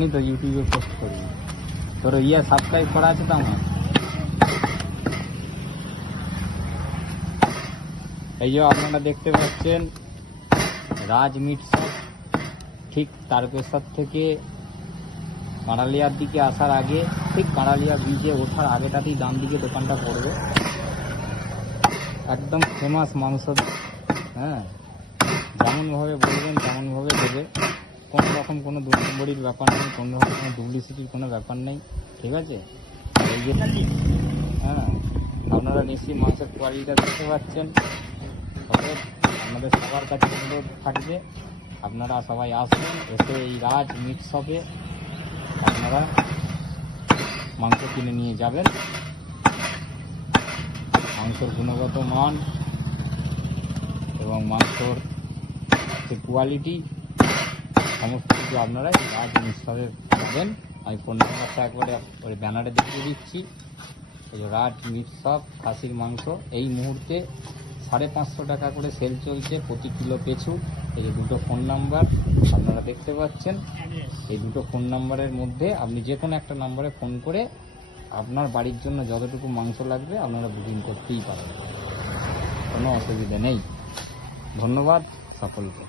জানি তো ইউটিউবে পোস্ট করবি, তোর সাবস্ক্রাইব করা আছে তো আমার। এই যে আপনারা দেখতে পাচ্ছেন রাজ মিট শপ, ঠিক তারকেশ্বর থেকে কাঁড়ালিয়ার দিকে আসার আগে, ঠিক কাঁড়ালিয়া ব্রিজে ওঠার আগেটাতেই ডান দিকে দোকানটা পড়বে। একদম ফেমাস মাংস, হ্যাঁ, যেমনভাবে বলবেন তেমনভাবে দেবে। কোনো রকম কোনো দু নম্বরির ব্যাপার নেই, কোনো রকম কোনো ডুপ্লিসিটির কোনো ব্যাপার নেই, ঠিক আছে। এই যে হ্যাঁ, আপনারা নিশ্চয়ই মাংসের কোয়ালিটিটা দেখতে পাচ্ছেন। তবে আপনাদের সবার কাছে অনুরোধ থাকবে, আপনারা সবাই আসবেন, এসে এই রাজ মিট শপে আপনারা মাংস কিনে নিয়ে যাবেন। মাংসর গুণগত মান এবং মাংসর যে কোয়ালিটি সমস্ত কিছু আপনারা এই রাজ মিট শপে পাবেন। আমি ফোন নাম্বারটা একবারে ওই ব্যানারে দেখিয়ে দিচ্ছি। এই যে রাজ মিট শপ, খাসির মাংস এই মুহূর্তে 550 টাকা করে সেল চলছে প্রতি কিলো পিছু। এই যে দুটো ফোন নাম্বার আপনারা দেখতে পাচ্ছেন, এই দুটো ফোন নাম্বারের মধ্যে আপনি যে কোনো একটা নাম্বারে ফোন করে আপনার বাড়ির জন্য যতটুকু মাংস লাগবে আপনারা বুকিং করতেই পারেন, কোনো অসুবিধা নেই। ধন্যবাদ সকলকে।